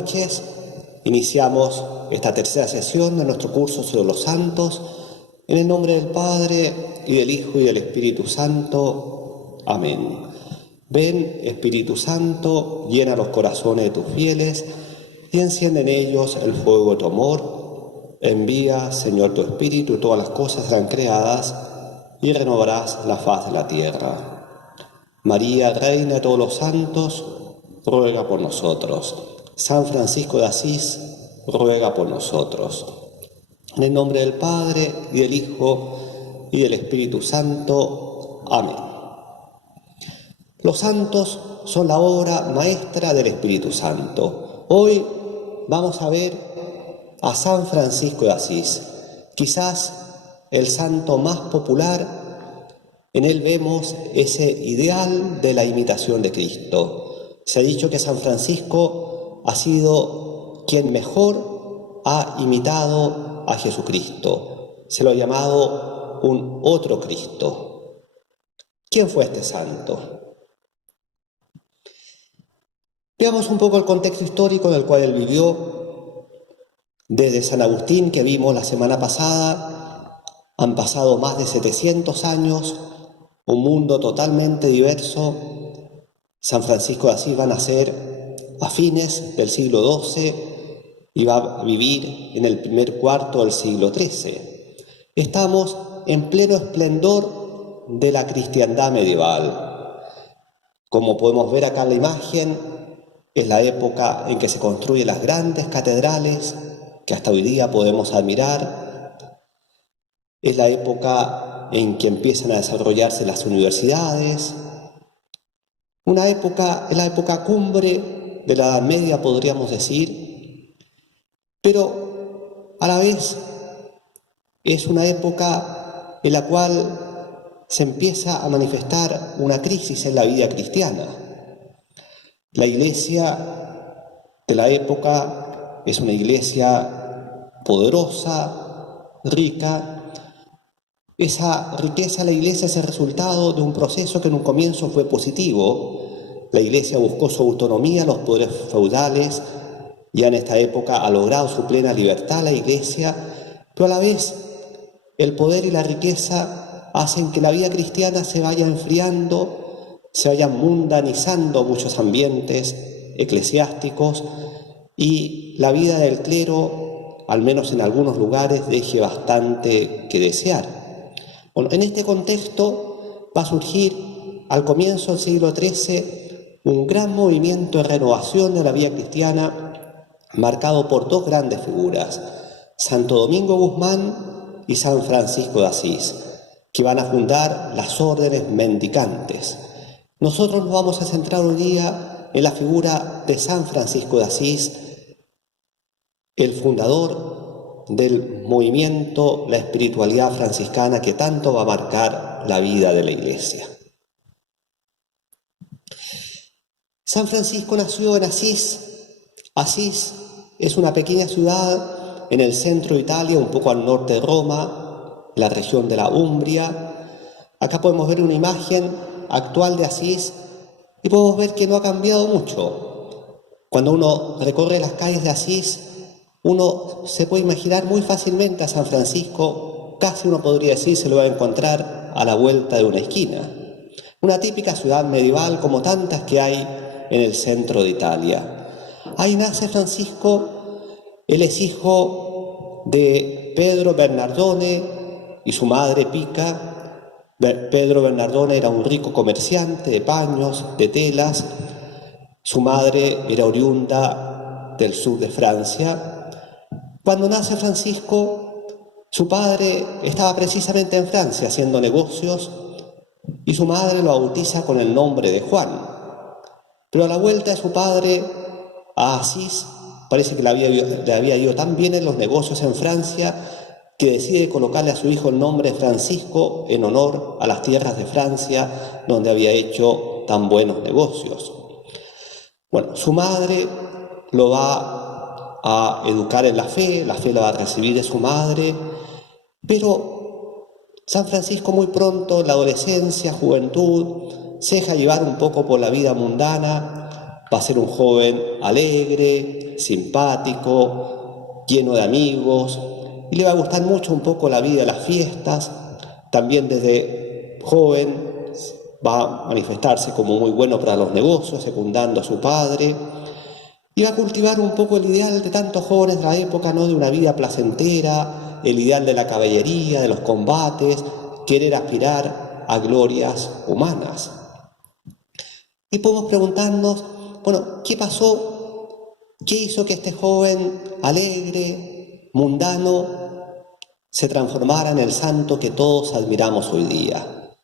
noches. Iniciamos esta tercera sesión de nuestro curso sobre los santos. En el nombre del Padre, y del Hijo, y del Espíritu Santo. Amén. Ven, Espíritu Santo, llena los corazones de tus fieles y enciende en ellos el fuego de tu amor. Envía, Señor, tu Espíritu, y todas las cosas serán creadas, y renovarás la faz de la tierra. María, Reina de todos los santos, ruega por nosotros. San Francisco de Asís, ruega por nosotros. En el nombre del Padre, y del Hijo, y del Espíritu Santo. Amén. Los santos son la obra maestra del Espíritu Santo. Hoy vamos a ver a San Francisco de Asís, quizás el santo más popular. En él vemos ese ideal de la imitación de Cristo. Se ha dicho que San Francisco ha sido quien mejor ha imitado a Jesucristo. Se lo ha llamado un otro Cristo. ¿Quién fue este santo? Veamos un poco el contexto histórico en el cual él vivió. Desde San Agustín, que vimos la semana pasada, han pasado más de 700 años, un mundo totalmente diverso. San Francisco de Asís va a nacer a fines del siglo XII y va a vivir en el primer cuarto del siglo XIII. Estamos en pleno esplendor de la cristiandad medieval. Como podemos ver acá en la imagen, es la época en que se construyen las grandes catedrales que hasta hoy día podemos admirar. Es la época en que empiezan a desarrollarse las universidades. Es la época cumbre de la Edad Media, podríamos decir, pero a la vez es una época en la cual se empieza a manifestar una crisis en la vida cristiana. La iglesia de la época es una iglesia poderosa, rica. Esa riqueza de la iglesia es el resultado de un proceso que en un comienzo fue positivo. La iglesia buscó su autonomía, los poderes feudales. Ya en esta época ha logrado su plena libertad la iglesia, pero a la vez el poder y la riqueza hacen que la vida cristiana se vaya enfriando, se vayan mundanizando muchos ambientes eclesiásticos y la vida del clero, al menos en algunos lugares, deje bastante que desear. Bueno, en este contexto va a surgir al comienzo del siglo XIII un gran movimiento de renovación de la vida cristiana marcado por dos grandes figuras, Santo Domingo Guzmán y San Francisco de Asís, que van a fundar las órdenes mendicantes. Nosotros nos vamos a centrar hoy día en la figura de San Francisco de Asís, el fundador del movimiento, la espiritualidad franciscana que tanto va a marcar la vida de la iglesia. San Francisco nació en Asís. Asís es una pequeña ciudad en el centro de Italia, un poco al norte de Roma, la región de la Umbria. Acá podemos ver una imagen actual de Asís y podemos ver que no ha cambiado mucho. Cuando uno recorre las calles de Asís, uno se puede imaginar muy fácilmente a San Francisco, casi uno podría decir se lo va a encontrar a la vuelta de una esquina. Una típica ciudad medieval como tantas que hay en el centro de Italia. Ahí nace Francisco. Él es hijo de Pedro Bernardone y su madre Pica. Pedro Bernardone era un rico comerciante de paños, de telas. Su madre era oriunda del sur de Francia. Cuando nace Francisco, su padre estaba precisamente en Francia haciendo negocios y su madre lo bautiza con el nombre de Juan. Pero a la vuelta de su padre a Asís, parece que le había ido tan bien en los negocios en Francia que decide colocarle a su hijo el nombre Francisco en honor a las tierras de Francia donde había hecho tan buenos negocios. Bueno, su madre lo va a educar en la fe la va a recibir de su madre, pero San Francisco muy pronto, en la adolescencia, juventud, se deja llevar un poco por la vida mundana, Va a ser un joven alegre, simpático, lleno de amigos, y le va a gustar mucho un poco la vida, las fiestas. También desde joven va a manifestarse como muy bueno para los negocios, secundando a su padre. Y va a cultivar un poco el ideal de tantos jóvenes de la época, ¿no? De una vida placentera, el ideal de la caballería, de los combates, querer aspirar a glorias humanas. Y podemos preguntarnos, bueno, ¿qué pasó? ¿Qué hizo que este joven alegre, mundano, se transformara en el santo que todos admiramos hoy día?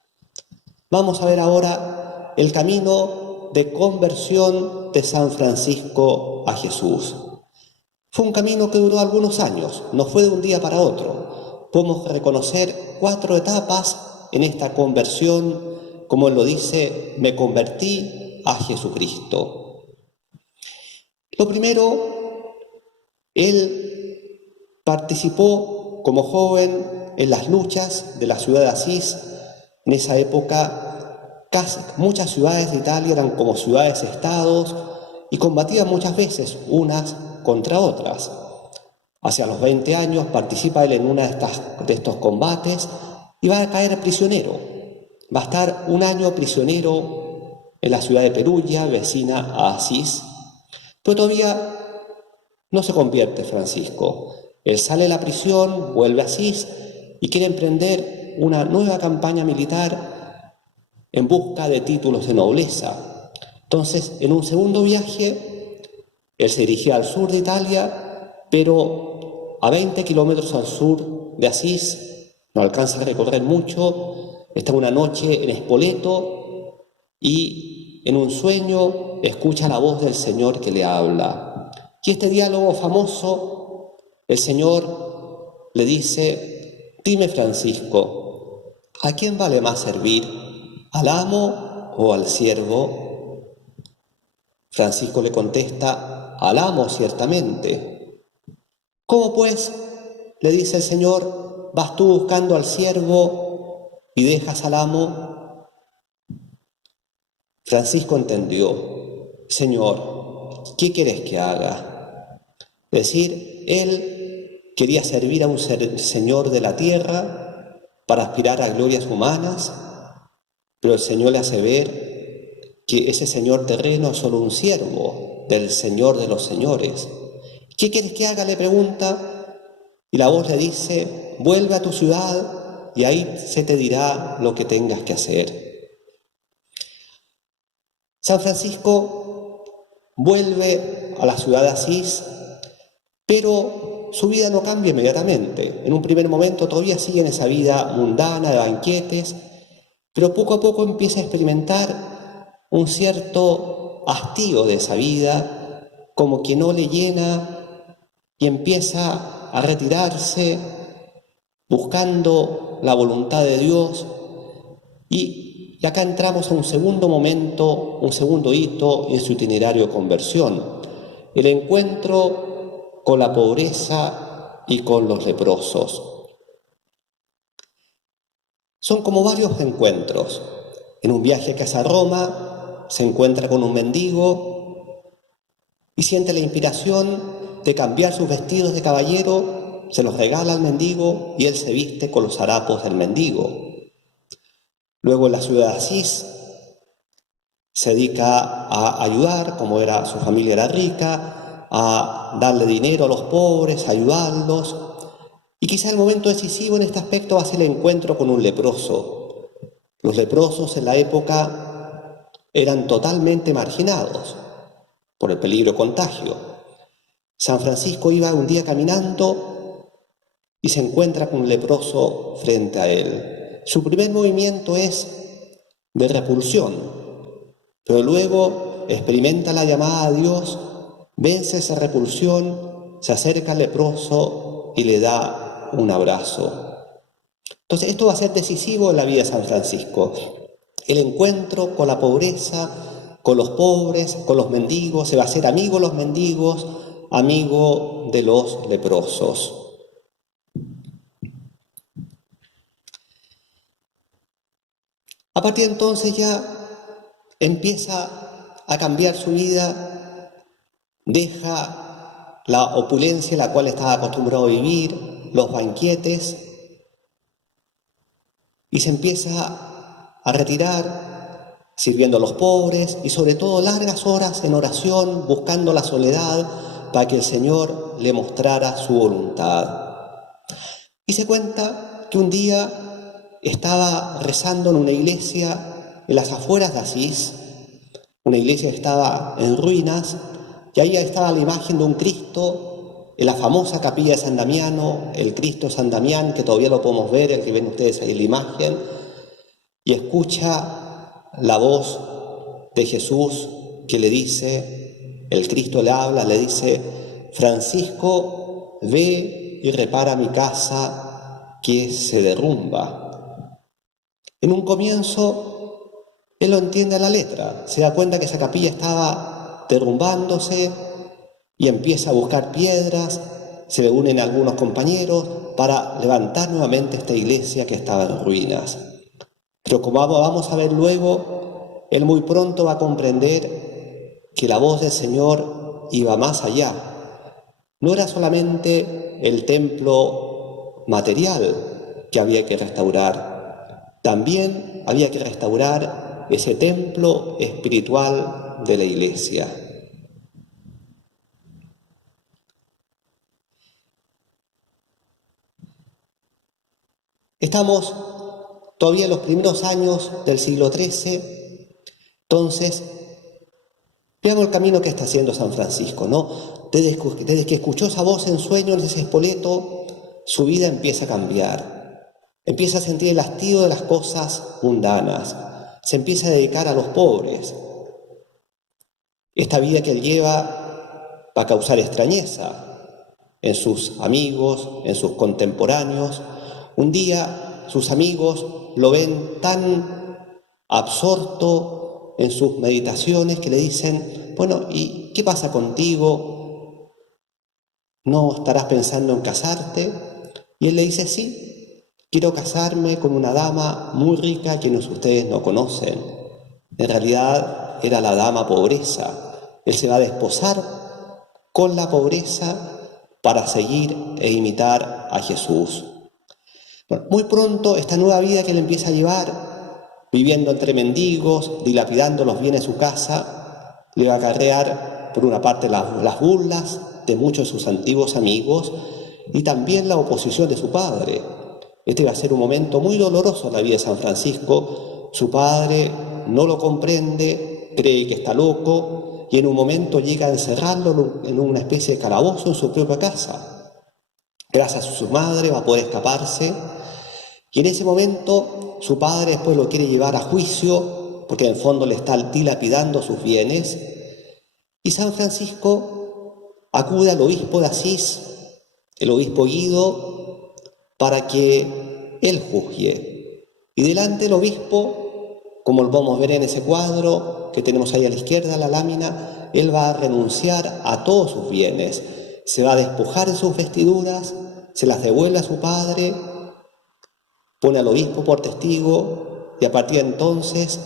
Vamos a ver ahora el camino de conversión de San Francisco a Jesús. Fue un camino que duró algunos años, no fue de un día para otro. Podemos reconocer 4 etapas en esta conversión. Como él lo dice, me convertí a Jesucristo. Lo primero, él participó como joven en las luchas de la ciudad de Asís. En esa época, muchas ciudades de Italia eran como ciudades-estados y combatían muchas veces unas contra otras. Hacia los 20 años participa él en una de estos combates y va a caer prisionero. Va a estar un año prisionero en la ciudad de Perugia, vecina a Asís, pero todavía no se convierte Francisco. Él sale de la prisión, vuelve a Asís y quiere emprender una nueva campaña militar en busca de títulos de nobleza. Entonces, en un segundo viaje, él se dirigía al sur de Italia, pero a 20 kilómetros al sur de Asís, no alcanza a recorrer mucho, está una noche en Spoleto y en un sueño escucha la voz del Señor que le habla. Y este diálogo famoso, el Señor le dice, dime Francisco, ¿a quién vale más servir? ¿Al amo o al siervo? Francisco le contesta, al amo ciertamente. ¿Cómo pues, le dice el Señor, vas tú buscando al siervo y dejas al amo? Francisco entendió, Señor, ¿qué quieres que haga? Es decir, él quería servir a un señor de la tierra para aspirar a glorias humanas, pero el Señor le hace ver que ese señor terreno es solo un siervo del Señor de los señores. ¿Qué quieres que haga?, le pregunta, y la voz le dice, vuelve a tu ciudad y ahí se te dirá lo que tengas que hacer. San Francisco vuelve a la ciudad de Asís, pero su vida no cambia inmediatamente. En un primer momento todavía sigue en esa vida mundana de banquetes, pero poco a poco empieza a experimentar un cierto hastío de esa vida, como que no le llena, y empieza a retirarse buscando la voluntad de Dios. Y acá entramos a un segundo momento, un segundo hito en su itinerario de conversión, el encuentro con la pobreza y con los leprosos. Son como varios encuentros. En un viaje que hace a Roma, se encuentra con un mendigo y siente la inspiración de cambiar sus vestidos de caballero, se los regala al mendigo y él se viste con los harapos del mendigo. Luego en la ciudad de Asís se dedica a ayudar, como su familia era rica, a darle dinero a los pobres, a ayudarlos. Y quizá el momento decisivo en este aspecto va a ser el encuentro con un leproso. Los leprosos en la época eran totalmente marginados por el peligro de contagio. San Francisco iba un día caminando y se encuentra con un leproso frente a él. Su primer movimiento es de repulsión, pero luego experimenta la llamada a Dios, vence esa repulsión, se acerca al leproso y le da un abrazo. Entonces esto va a ser decisivo en la vida de San Francisco. El encuentro con la pobreza, con los pobres, con los mendigos, se va a hacer amigo de los mendigos, amigo de los leprosos. A partir de entonces ya empieza a cambiar su vida, deja la opulencia en la cual estaba acostumbrado a vivir, los banquetes, y se empieza a retirar sirviendo a los pobres y sobre todo largas horas en oración, buscando la soledad para que el Señor le mostrara su voluntad. Y se cuenta que un día estaba rezando en una iglesia en las afueras de Asís, una iglesia que estaba en ruinas, y ahí estaba la imagen de un Cristo en la famosa capilla de San Damiano, el Cristo San Damián, que todavía lo podemos ver, el que ven ustedes ahí en la imagen, y escucha la voz de Jesús que le dice, el Cristo le habla, le dice: Francisco, ve y repara mi casa que se derrumba. En un comienzo, él lo entiende a la letra, se da cuenta que esa capilla estaba derrumbándose y empieza a buscar piedras, se le unen algunos compañeros para levantar nuevamente esta iglesia que estaba en ruinas. Pero como vamos a ver luego, él muy pronto va a comprender que la voz del Señor iba más allá. No era solamente el templo material que había que restaurar, también había que restaurar ese templo espiritual de la iglesia. Estamos todavía en los primeros años del siglo XIII, entonces veamos el camino que está haciendo San Francisco, ¿no? Desde que escuchó esa voz en sueños de ese Spoleto, su vida empieza a cambiar. Empieza a sentir el hastío de las cosas mundanas. Se empieza a dedicar a los pobres. Esta vida que él lleva va a causar extrañeza en sus amigos, en sus contemporáneos. Un día sus amigos lo ven tan absorto en sus meditaciones que le dicen: bueno, ¿y qué pasa contigo? ¿No estarás pensando en casarte? Y él le dice: sí, quiero casarme con una dama muy rica a quienes ustedes no conocen. En realidad era la dama pobreza. Él se va a desposar con la pobreza para seguir e imitar a Jesús. Bueno, muy pronto esta nueva vida que él empieza a llevar, viviendo entre mendigos, dilapidando los bienes de su casa, le va a acarrear por una parte las burlas de muchos de sus antiguos amigos y también la oposición de su padre. Este va a ser un momento muy doloroso en la vida de San Francisco. Su padre no lo comprende, cree que está loco y en un momento llega a encerrarlo en una especie de calabozo en su propia casa. Gracias a su madre va a poder escaparse. Y en ese momento su padre después lo quiere llevar a juicio porque en el fondo le está dilapidando sus bienes. Y San Francisco acude al obispo de Asís, el obispo Guido, para que él juzgue. Y delante del obispo, como lo podemos ver en ese cuadro que tenemos ahí a la izquierda, la lámina, él va a renunciar a todos sus bienes. Se va a despojar de sus vestiduras, se las devuelve a su padre, pone al obispo por testigo y a partir de entonces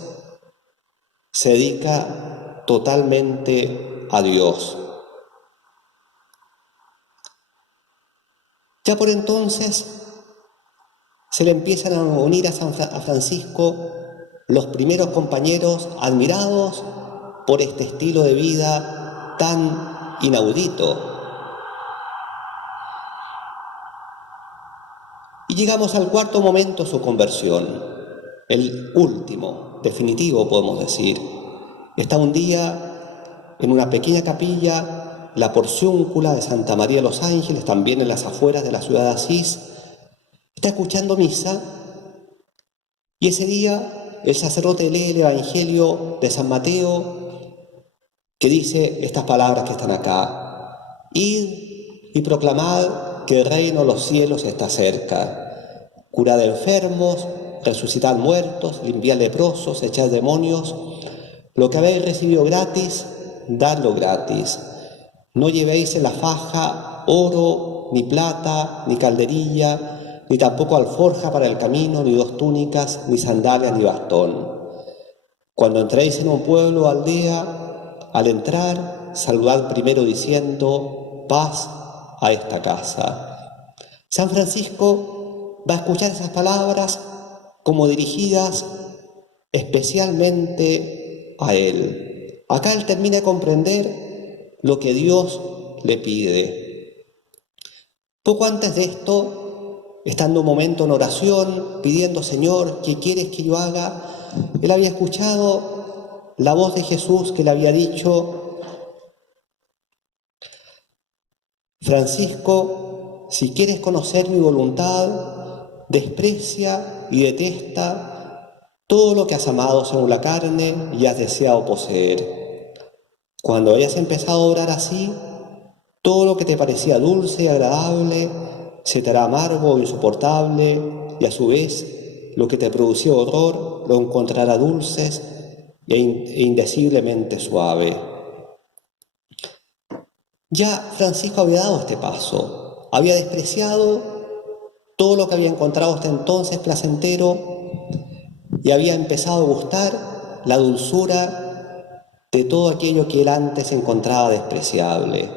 se dedica totalmente a Dios. Ya por entonces se le empiezan a unir a Francisco los primeros compañeros admirados por este estilo de vida tan inaudito. Y llegamos al cuarto momento de su conversión, el último, definitivo podemos decir. Está un día en una pequeña capilla, la Porciúncula de Santa María de los Ángeles, también en las afueras de la ciudad de Asís. Está escuchando misa y ese día el sacerdote lee el Evangelio de San Mateo que dice estas palabras que están acá: id y proclamad que el reino de los cielos está cerca, curad enfermos, resucitad muertos, limpiad leprosos, echad demonios, lo que habéis recibido gratis, dadlo gratis. No llevéis en la faja oro, ni plata, ni calderilla, ni tampoco alforja para el camino, ni 2 túnicas, ni sandalias, ni bastón. Cuando entréis en un pueblo o aldea, al entrar, saludad primero diciendo, paz a esta casa. San Francisco va a escuchar esas palabras como dirigidas especialmente a él. Acá él termina de comprender lo que Dios le pide. Poco antes de esto, estando un momento en oración, pidiendo, Señor, ¿qué quieres que yo haga?, él había escuchado la voz de Jesús que le había dicho, Francisco, si quieres conocer mi voluntad, desprecia y detesta todo lo que has amado según la carne y has deseado poseer. Cuando hayas empezado a orar así, todo lo que te parecía dulce y agradable se te hará amargo e insoportable, y a su vez lo que te producía horror lo encontrará dulces e indeciblemente suave. Ya Francisco había dado este paso, había despreciado todo lo que había encontrado hasta entonces placentero y había empezado a gustar la dulzura de todo aquello que él antes encontraba despreciable.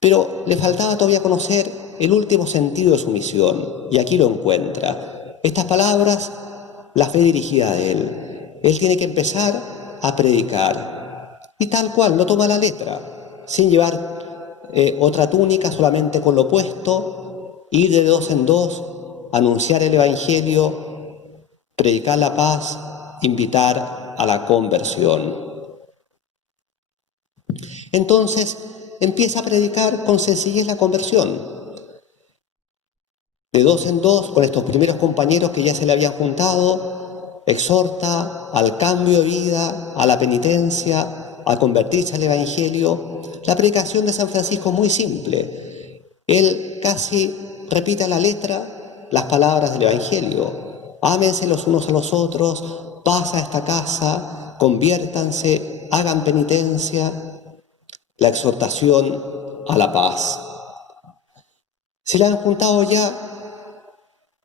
Pero le faltaba todavía conocer el último sentido de su misión, y aquí lo encuentra. Estas palabras las ve dirigida a él. Él tiene que empezar a predicar. Y tal cual, no toma la letra, sin llevar otra túnica, solamente con lo puesto, ir de dos en dos, anunciar el Evangelio, predicar la paz, invitar a la conversión. Entonces, empieza a predicar con sencillez la conversión. De dos en dos, con estos primeros compañeros que ya se le habían juntado, exhorta al cambio de vida, a la penitencia, a convertirse al Evangelio. La predicación de San Francisco es muy simple. Él casi repite a la letra las palabras del Evangelio. Ámense los unos a los otros, paz a esta casa, conviértanse, hagan penitencia. La exhortación a la paz. Se le han juntado ya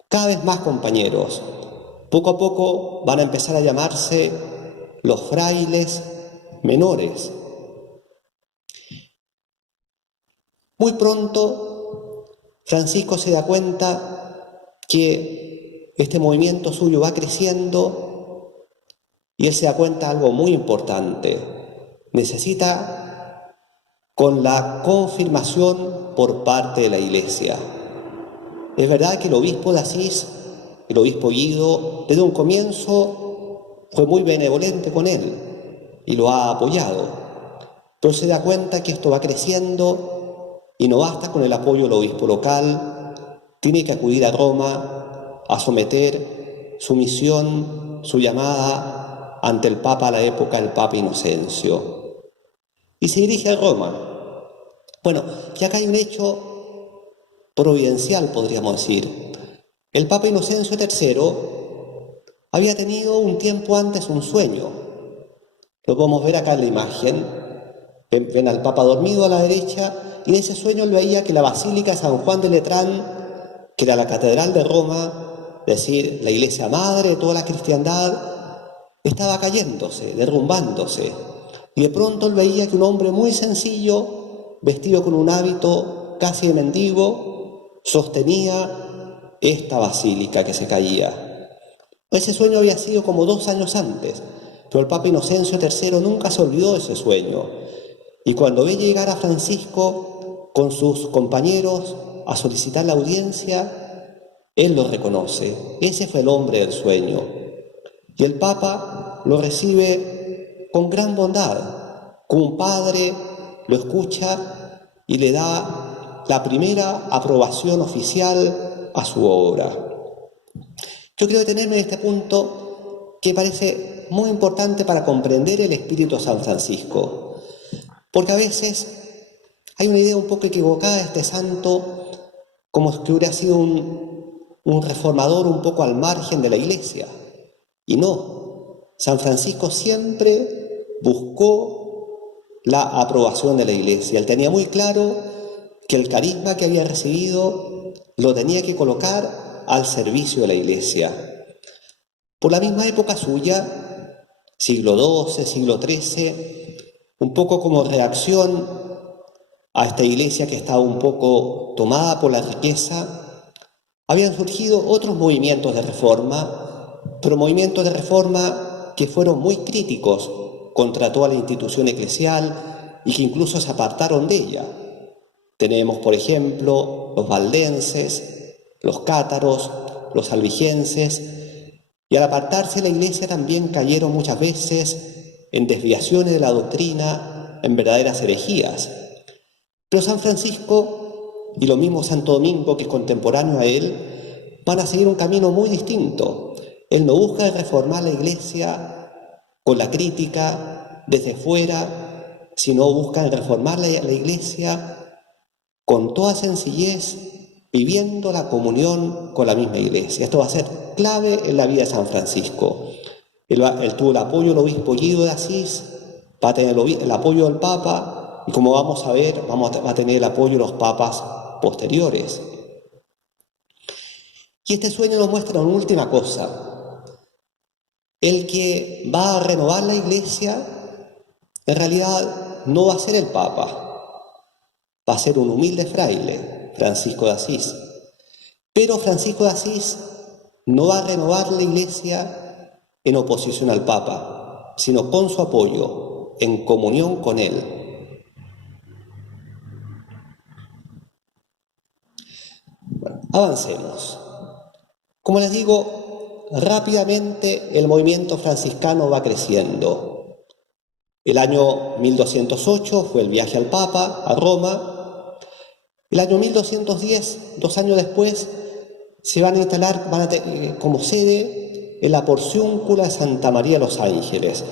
cada vez más compañeros. Poco a poco van a empezar a llamarse los frailes menores. Muy pronto, Francisco se da cuenta que este movimiento suyo va creciendo y él se da cuenta de algo muy importante. Necesita con la confirmación por parte de la Iglesia. Es verdad que el obispo de Asís, el obispo Guido, desde un comienzo fue muy benevolente con él y lo ha apoyado, pero se da cuenta que esto va creciendo y no basta con el apoyo del obispo local, tiene que acudir a Roma a someter su misión, su llamada ante el Papa a la época, el Papa Inocencio. Y se dirige a Roma. Bueno, que acá hay un hecho providencial, podríamos decir. El Papa Inocencio III había tenido un tiempo antes un sueño. Lo podemos ver acá en la imagen. Ven al Papa dormido a la derecha, y en ese sueño él veía que la Basílica de San Juan de Letrán, que era la catedral de Roma, es decir, la iglesia madre de toda la cristiandad, estaba cayéndose, derrumbándose. Y de pronto él veía que un hombre muy sencillo, vestido con un hábito casi de mendigo, sostenía esta basílica que se caía. Ese sueño había sido como 2 años antes, pero el Papa Inocencio III nunca se olvidó de ese sueño. Y cuando ve llegar a Francisco con sus compañeros a solicitar la audiencia, él lo reconoce. Ese fue el hombre del sueño. Y el Papa lo recibe con gran bondad. Como un padre lo escucha y le da la primera aprobación oficial a su obra. Yo quiero detenerme en este punto que parece muy importante para comprender el espíritu de San Francisco, porque a veces hay una idea un poco equivocada de este santo, como que hubiera sido un reformador un poco al margen de la Iglesia. Y no, San Francisco siempre buscó la aprobación de la Iglesia. Él tenía muy claro que el carisma que había recibido lo tenía que colocar al servicio de la Iglesia. Por la misma época suya, siglo XII, siglo XIII, Un poco como reacción a esta iglesia que estaba un poco tomada por la riqueza, habían surgido otros movimientos de reforma, pero movimientos de reforma que fueron muy críticos contra toda la institución eclesial y que incluso se apartaron de ella. Tenemos, por ejemplo, los valdenses, los cátaros, los albigenses, y al apartarse de la iglesia también cayeron muchas veces en desviaciones de la doctrina, en verdaderas herejías. Pero San Francisco y lo mismo Santo Domingo, que es contemporáneo a él, van a seguir un camino muy distinto. Él no busca reformar la iglesia con la crítica desde fuera, sino busca reformar la iglesia con toda sencillez, viviendo la comunión con la misma iglesia. Esto va a ser clave en la vida de San Francisco. Él tuvo el apoyo del obispo Guido de Asís, va a tener el apoyo del Papa, y como vamos a ver, va a tener el apoyo de los papas posteriores. Y este sueño nos muestra una última cosa. El que va a renovar la iglesia, en realidad no va a ser el Papa, va a ser un humilde fraile, Francisco de Asís. Pero Francisco de Asís no va a renovar la iglesia en oposición al Papa, sino con su apoyo, en comunión con él. Bueno, avancemos. Como les digo, rápidamente el movimiento franciscano va creciendo. El año 1208 fue el viaje al Papa a Roma. El año 1210, 2 años después, se van a instalar como sede en la Porciúncula de Santa María de los Ángeles,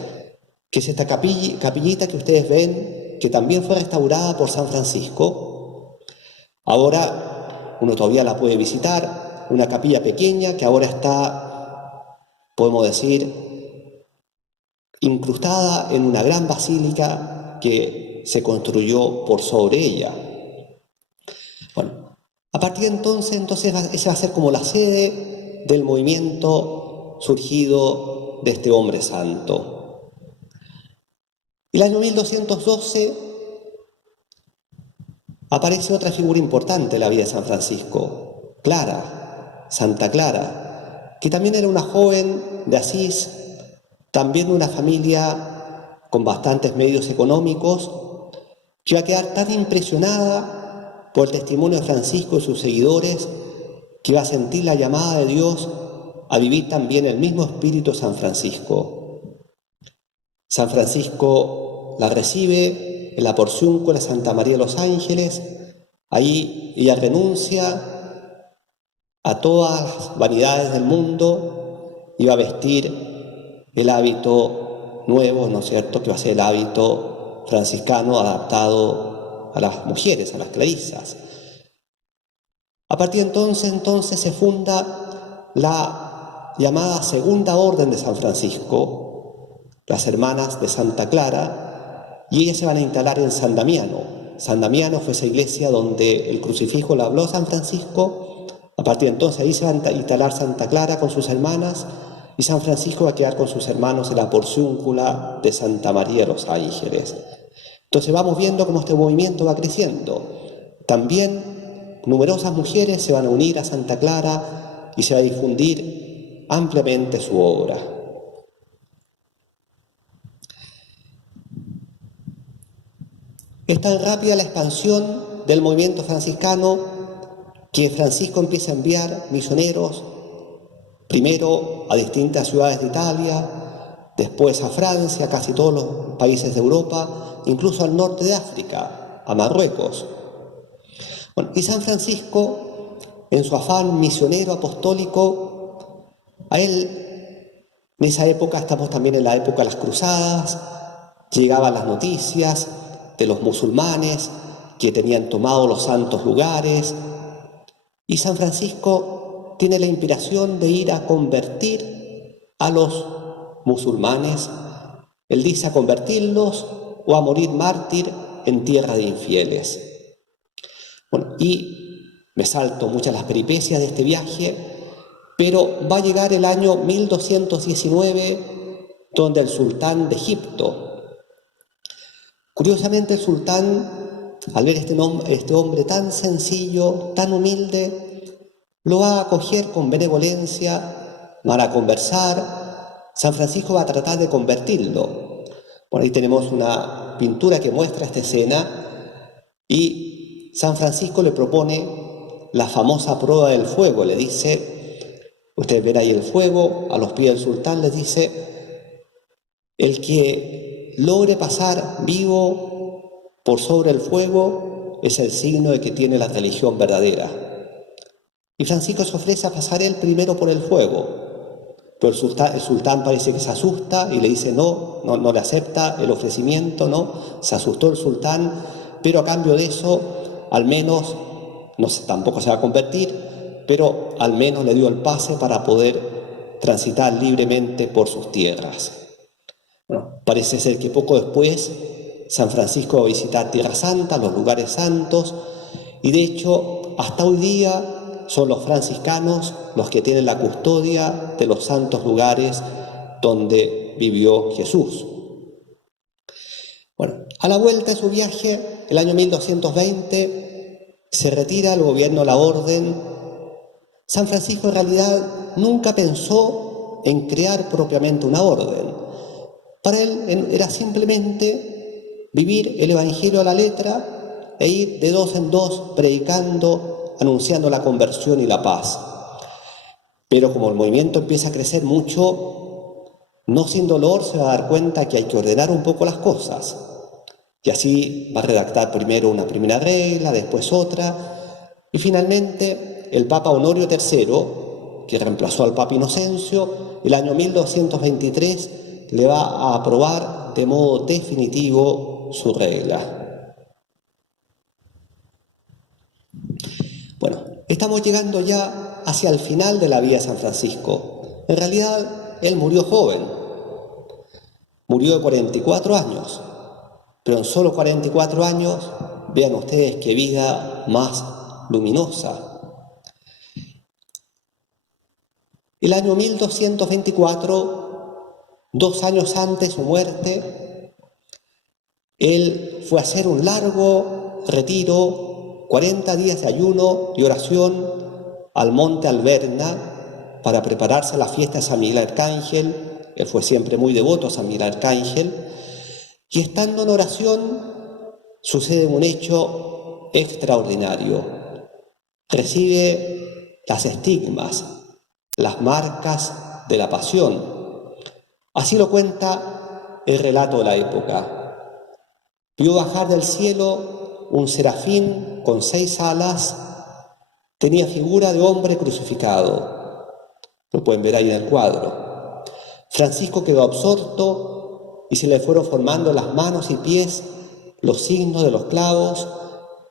que es esta capillita que ustedes ven, que también fue restaurada por San Francisco. Ahora uno todavía la puede visitar, una capilla pequeña que ahora está, podemos decir, incrustada en una gran basílica que se construyó por sobre ella. Bueno, a partir de entonces esa va a ser como la sede del movimiento surgido de este hombre santo. El año 1212 aparece otra figura importante en la vida de San Francisco, Clara, Santa Clara, que también era una joven de Asís, también de una familia con bastantes medios económicos, que iba a quedar tan impresionada por el testimonio de Francisco y sus seguidores, que va a sentir la llamada de Dios a vivir también el mismo espíritu de San Francisco. San Francisco la recibe en la Porciúncula de Santa María de los Ángeles. Ahí ella renuncia a todas las vanidades del mundo y va a vestir el hábito nuevo, ¿no es cierto?, que va a ser el hábito franciscano adaptado a las mujeres, a las clarisas. A partir de entonces se funda la llamada Segunda Orden de San Francisco, las Hermanas de Santa Clara, y ellas se van a instalar en San Damiano. San Damiano fue esa iglesia donde el crucifijo le habló a San Francisco. A partir de entonces ahí se va a instalar Santa Clara con sus hermanas, y San Francisco va a quedar con sus hermanos en la Porciúncula de Santa María de los Ángeles. Entonces vamos viendo cómo este movimiento va creciendo. También numerosas mujeres se van a unir a Santa Clara y se va a difundir ampliamente su obra. Es tan rápida la expansión del movimiento franciscano que Francisco empieza a enviar misioneros, primero a distintas ciudades de Italia, después a Francia, casi todos los países de Europa, incluso al norte de África, a Marruecos. Bueno, y San Francisco, en su afán misionero apostólico, a él, en esa época, estamos también en la época de las cruzadas, llegaban las noticias de los musulmanes que tenían tomado los santos lugares, y San Francisco tiene la inspiración de ir a convertir a los musulmanes. Él dice a convertirlos o a morir mártir en tierra de infieles. Bueno, y me salto muchas las peripecias de este viaje, pero va a llegar el año 1219, donde el sultán de Egipto Curiosamente, el sultán, al ver este hombre tan sencillo, tan humilde, lo va a acoger con benevolencia, van a conversar. San Francisco va a tratar de convertirlo. Por ahí tenemos una pintura que muestra esta escena y San Francisco le propone la famosa prueba del fuego. Le dice, ustedes ven ahí el fuego, a los pies del sultán les dice, el que logre pasar vivo por sobre el fuego es el signo de que tiene la religión verdadera. Y Francisco se ofrece a pasar él primero por el fuego. Pero el sultán parece que se asusta y le dice no le acepta el ofrecimiento, no. Se asustó el sultán, pero a cambio de eso, al menos, tampoco se va a convertir, pero al menos le dio el pase para poder transitar libremente por sus tierras. Bueno, parece ser que poco después San Francisco va a visitar Tierra Santa, los lugares santos, y de hecho, hasta hoy día son los franciscanos los que tienen la custodia de los santos lugares donde vivió Jesús. Bueno, a la vuelta de su viaje, el año 1220, se retira el gobierno de la orden. San Francisco en realidad nunca pensó en crear propiamente una orden. Para él era simplemente vivir el Evangelio a la letra e ir de dos en dos predicando, anunciando la conversión y la paz. Pero como el movimiento empieza a crecer mucho, no sin dolor se va a dar cuenta que hay que ordenar un poco las cosas. Y así va a redactar primero una primera regla, después otra, y finalmente el Papa Honorio III, que reemplazó al Papa Inocencio, el año 1223 le va a aprobar de modo definitivo su regla. Bueno, estamos llegando ya hacia el final de la vida de San Francisco. En realidad, él murió joven. Murió de 44 años. Pero en solo 44 años, vean ustedes qué vida más luminosa. El año 1224, 2 años antes de su muerte, él fue a hacer un largo retiro, 40 días de ayuno y oración al monte Alberna para prepararse a la fiesta de San Miguel Arcángel. Él fue siempre muy devoto a San Miguel Arcángel. Y estando en oración, sucede un hecho extraordinario. Recibe las estigmas, las marcas de la pasión. Así lo cuenta el relato de la época. Vio bajar del cielo un serafín con 6 alas, tenía figura de hombre crucificado. Lo pueden ver ahí en el cuadro. Francisco quedó absorto y se le fueron formando en las manos y pies los signos de los clavos,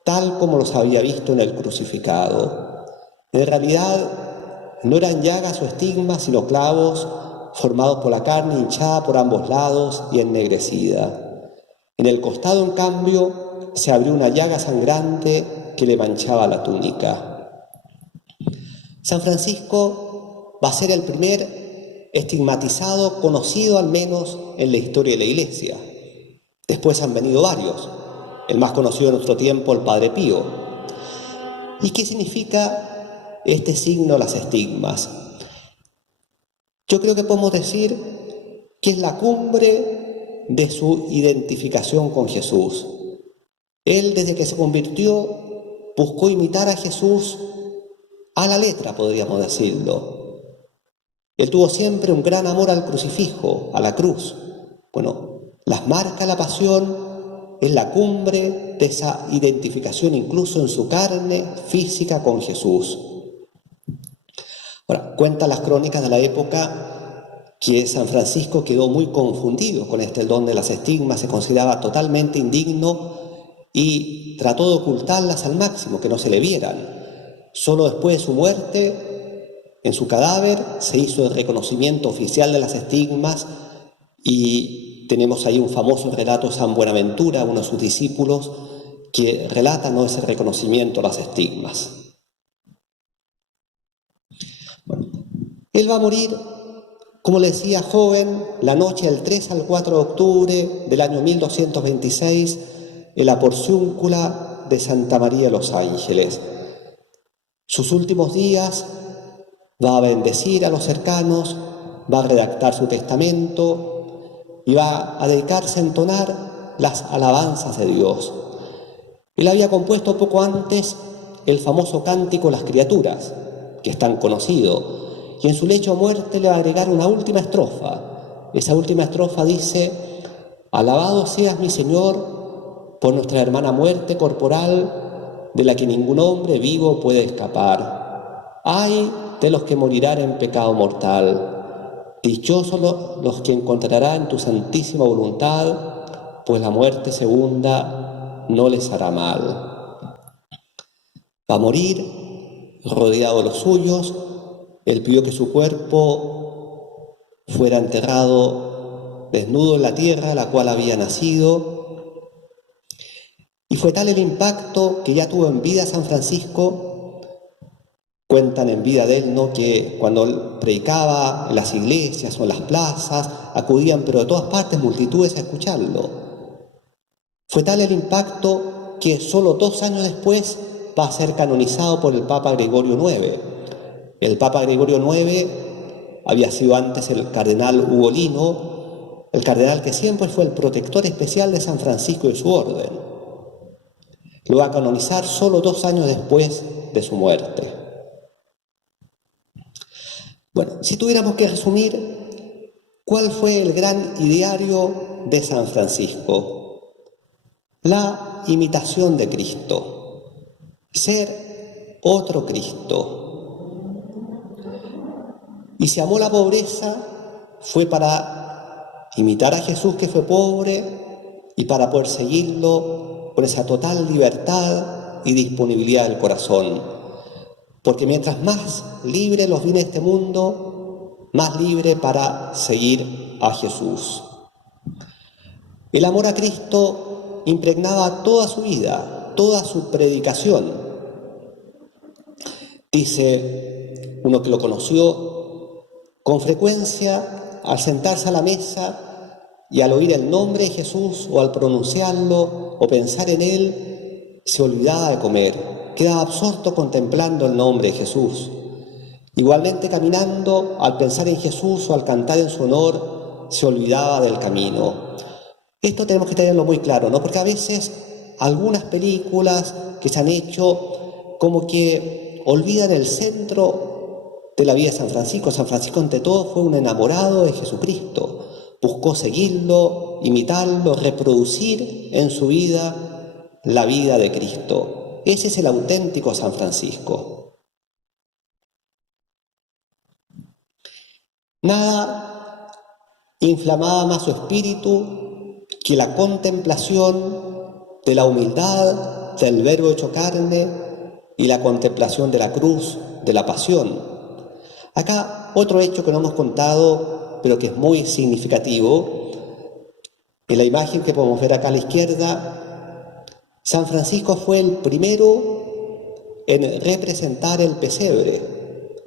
tal como los había visto en el crucificado. En realidad no eran llagas o estigmas, sino clavos formados por la carne hinchada por ambos lados y ennegrecida. En el costado, en cambio, se abrió una llaga sangrante que le manchaba la túnica. San Francisco va a ser el primer estigmatizado conocido al menos en la historia de la Iglesia. Después han venido varios. El más conocido en nuestro tiempo, el Padre Pío. ¿Y qué significa este signo, las estigmas? Yo creo que podemos decir que es la cumbre de su identificación con Jesús. Él, desde que se convirtió, buscó imitar a Jesús a la letra, podríamos decirlo. Él tuvo siempre un gran amor al crucifijo, a la cruz. Bueno, las marca la pasión es la cumbre de esa identificación incluso en su carne física con Jesús. Ahora, cuentan las crónicas de la época que San Francisco quedó muy confundido con este don de las estigmas, se consideraba totalmente indigno y trató de ocultarlas al máximo, que no se le vieran. Solo después de su muerte, en su cadáver, se hizo el reconocimiento oficial de las estigmas y tenemos ahí un famoso relato de San Buenaventura, uno de sus discípulos, que relata ese reconocimiento de las estigmas. Bueno, él va a morir Como le decía, joven, la noche del 3 al 4 de octubre del año 1226, en la porciúncula de Santa María de los Ángeles. Sus últimos días va a bendecir a los cercanos, va a redactar su testamento y va a dedicarse a entonar las alabanzas de Dios. Él había compuesto poco antes el famoso cántico Las Criaturas, que es tan conocido, y en su lecho de muerte le va a agregar una última estrofa. Esa última estrofa dice: alabado seas mi Señor por nuestra hermana muerte corporal, de la que ningún hombre vivo puede escapar. Ay de los que morirán en pecado mortal, dichosos los que encontrarán en tu santísima voluntad, pues la muerte segunda no les hará mal. Va a morir rodeado de los suyos. Él pidió que su cuerpo fuera enterrado desnudo en la tierra a la cual había nacido. Y fue tal el impacto que ya tuvo en vida San Francisco. Cuentan en vida de él, ¿no?, que cuando él predicaba en las iglesias o en las plazas, acudían, pero de todas partes, multitudes a escucharlo. Fue tal el impacto que solo 2 años después va a ser canonizado por el Papa Gregorio IX. El Papa Gregorio IX había sido antes el cardenal Ugolino, el cardenal que siempre fue el protector especial de San Francisco y su orden. Lo va a canonizar solo 2 años después de su muerte. Bueno, si tuviéramos que resumir, ¿cuál fue el gran ideario de San Francisco? La imitación de Cristo, ser otro Cristo. Y si amó la pobreza, fue para imitar a Jesús, que fue pobre, y para poder seguirlo con esa total libertad y disponibilidad del corazón. Porque mientras más libre los vi en este mundo, más libre para seguir a Jesús. El amor a Cristo impregnaba toda su vida, toda su predicación. Dice uno que lo conoció: con frecuencia, al sentarse a la mesa y al oír el nombre de Jesús o al pronunciarlo o pensar en él, se olvidaba de comer, quedaba absorto contemplando el nombre de Jesús. Igualmente, caminando, al pensar en Jesús o al cantar en su honor, se olvidaba del camino. Esto tenemos que tenerlo muy claro, ¿no? Porque a veces algunas películas que se han hecho como que olvidan el centro de la vida de San Francisco. San Francisco, ante todo, fue un enamorado de Jesucristo. Buscó seguirlo, imitarlo, reproducir en su vida la vida de Cristo. Ese es el auténtico San Francisco. Nada inflamaba más su espíritu que la contemplación de la humildad, del Verbo hecho carne, y la contemplación de la cruz, de la pasión. Acá otro hecho que no hemos contado, pero que es muy significativo. En la imagen que podemos ver acá a la izquierda, San Francisco fue el primero en representar el pesebre.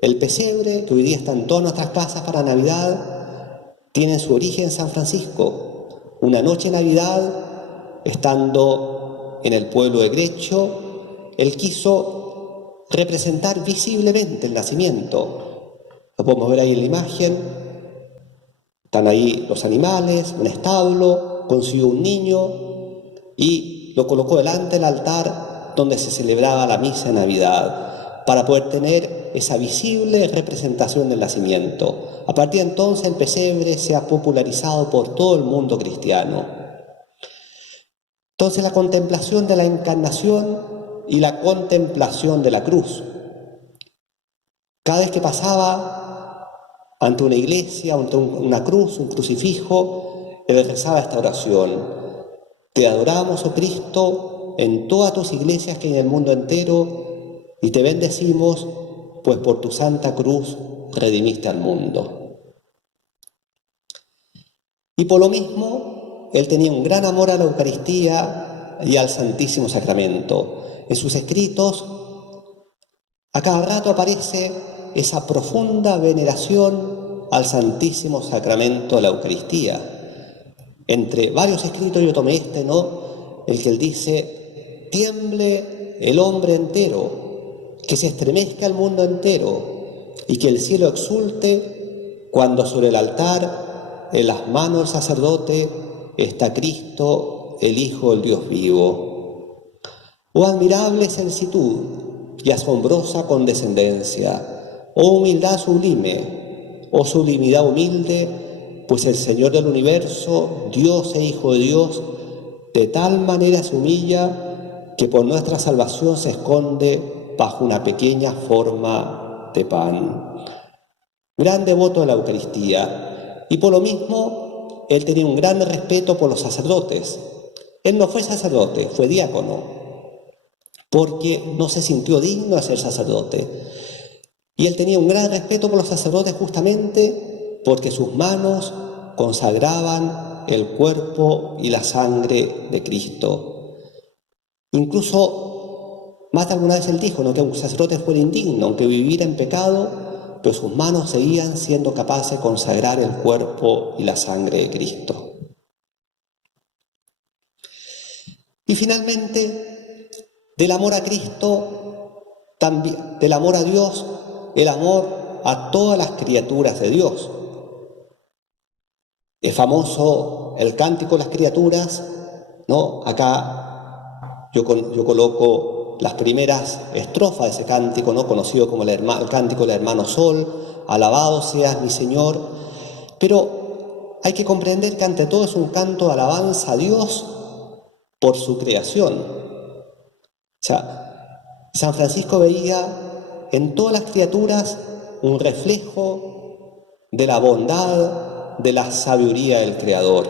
El pesebre, que hoy día está en todas nuestras casas para Navidad, tiene su origen en San Francisco. Una noche de Navidad, estando en el pueblo de Grecho, él quiso representar visiblemente el nacimiento. Lo podemos ver ahí en la imagen. Están ahí los animales, un establo, consiguió un niño y lo colocó delante del altar donde se celebraba la misa de Navidad, para poder tener esa visible representación del nacimiento. A partir de entonces el pesebre se ha popularizado por todo el mundo cristiano. Entonces, la contemplación de la encarnación y la contemplación de la cruz. Cada vez que pasaba ante una iglesia, ante una cruz, un crucifijo, él rezaba esta oración: te adoramos, oh Cristo, en todas tus iglesias que hay en el mundo entero, y te bendecimos, pues por tu santa cruz redimiste al mundo. Y por lo mismo, él tenía un gran amor a la Eucaristía y al Santísimo Sacramento. En sus escritos, a cada rato aparece esa profunda veneración al Santísimo Sacramento de la Eucaristía. Entre varios escritos yo tomé este, ¿no? El que él dice: tiemble el hombre entero, que se estremezca el mundo entero, y que el cielo exulte cuando sobre el altar, en las manos del sacerdote, está Cristo, el Hijo del Dios vivo. Oh admirable sensitud y asombrosa condescendencia, oh humildad sublime, oh sublimidad humilde, pues el Señor del universo, Dios e Hijo de Dios, de tal manera se humilla que por nuestra salvación se esconde bajo una pequeña forma de pan. Gran devoto de la Eucaristía, y por lo mismo él tenía un gran respeto por los sacerdotes. Él no fue sacerdote, fue diácono, porque no se sintió digno de ser sacerdote. Y él tenía un gran respeto por los sacerdotes justamente porque sus manos consagraban el cuerpo y la sangre de Cristo. Incluso, más de alguna vez él dijo, ¿no?, que un sacerdote fuera indigno, aunque viviera en pecado, pero sus manos seguían siendo capaces de consagrar el cuerpo y la sangre de Cristo. Y finalmente, del amor a Cristo, también del amor a Dios, el amor a todas las criaturas de Dios. Es famoso el cántico de las criaturas, ¿no? Acá yo coloco las primeras estrofas de ese cántico, ¿no?, conocido como el cántico del hermano Sol: alabado seas mi Señor. Pero hay que comprender que ante todo es un canto de alabanza a Dios por su creación. O sea, San Francisco veía en todas las criaturas un reflejo de la bondad, de la sabiduría del Creador.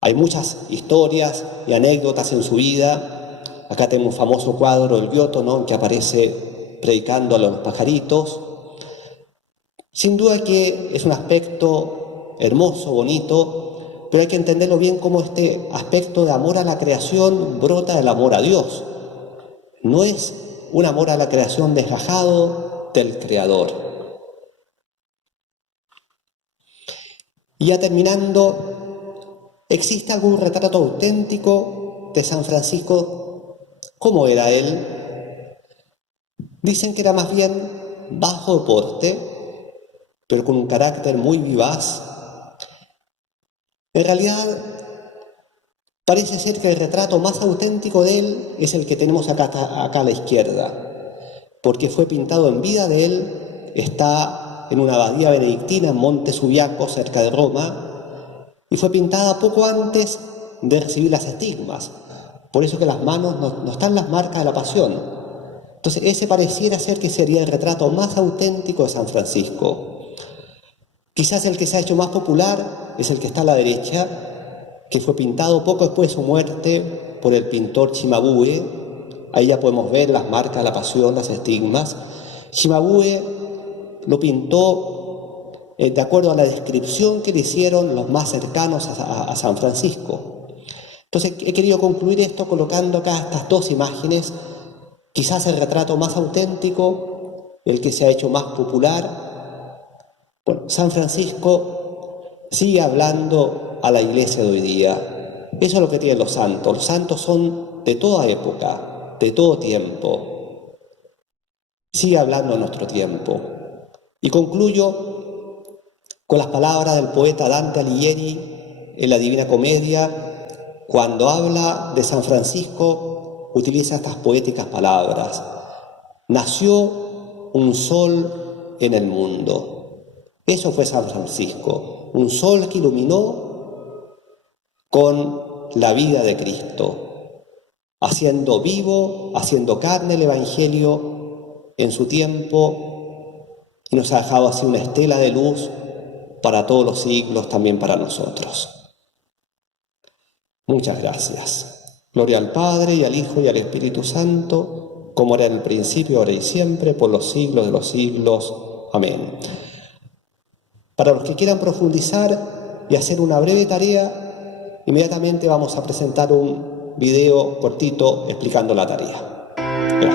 Hay muchas historias y anécdotas en su vida. Acá tenemos un famoso cuadro del Giotto, ¿no?, que aparece predicando a los pajaritos. Sin duda que es un aspecto hermoso, bonito, pero hay que entenderlo bien como este aspecto de amor a la creación brota del amor a Dios. No es un amor a la creación desgajado del Creador. Y ya terminando, ¿existe algún retrato auténtico de San Francisco? ¿Cómo era él? Dicen que era más bien bajo de porte, pero con un carácter muy vivaz. En realidad, parece ser que el retrato más auténtico de él es el que tenemos acá a la izquierda, porque fue pintado en vida de él. Está en una abadía benedictina en Monte Subiaco, cerca de Roma, y fue pintada poco antes de recibir las estigmas. Por eso que las manos no están las marcas de la pasión. Entonces ese pareciera ser que sería el retrato más auténtico de San Francisco. Quizás el que se ha hecho más popular es el que está a la derecha, que fue pintado poco después de su muerte por el pintor Cimabue. Ahí ya podemos ver las marcas de la pasión, las estigmas. Cimabue lo pintó de acuerdo a la descripción que le hicieron los más cercanos a San Francisco. Entonces he querido concluir esto colocando acá estas dos imágenes. Quizás el retrato más auténtico, el que se ha hecho más popular. Bueno, San Francisco sigue hablando a la iglesia de hoy día. Eso es lo que tienen los santos. Los santos son de toda época, de todo tiempo. Sigue hablando a nuestro tiempo. Y concluyo con las palabras del poeta Dante Alighieri en la Divina Comedia. Cuando habla de San Francisco, utiliza estas poéticas palabras: nació un sol en el mundo. Eso fue San Francisco, un sol que iluminó con la vida de Cristo, haciendo vivo, haciendo carne el Evangelio en su tiempo, y nos ha dejado así una estela de luz para todos los siglos, también para nosotros. Muchas gracias. Gloria al Padre, y al Hijo, y al Espíritu Santo, como era en el principio, ahora y siempre, por los siglos de los siglos. Amén. Para los que quieran profundizar y hacer una breve tarea, inmediatamente vamos a presentar un video cortito explicando la tarea. Gracias.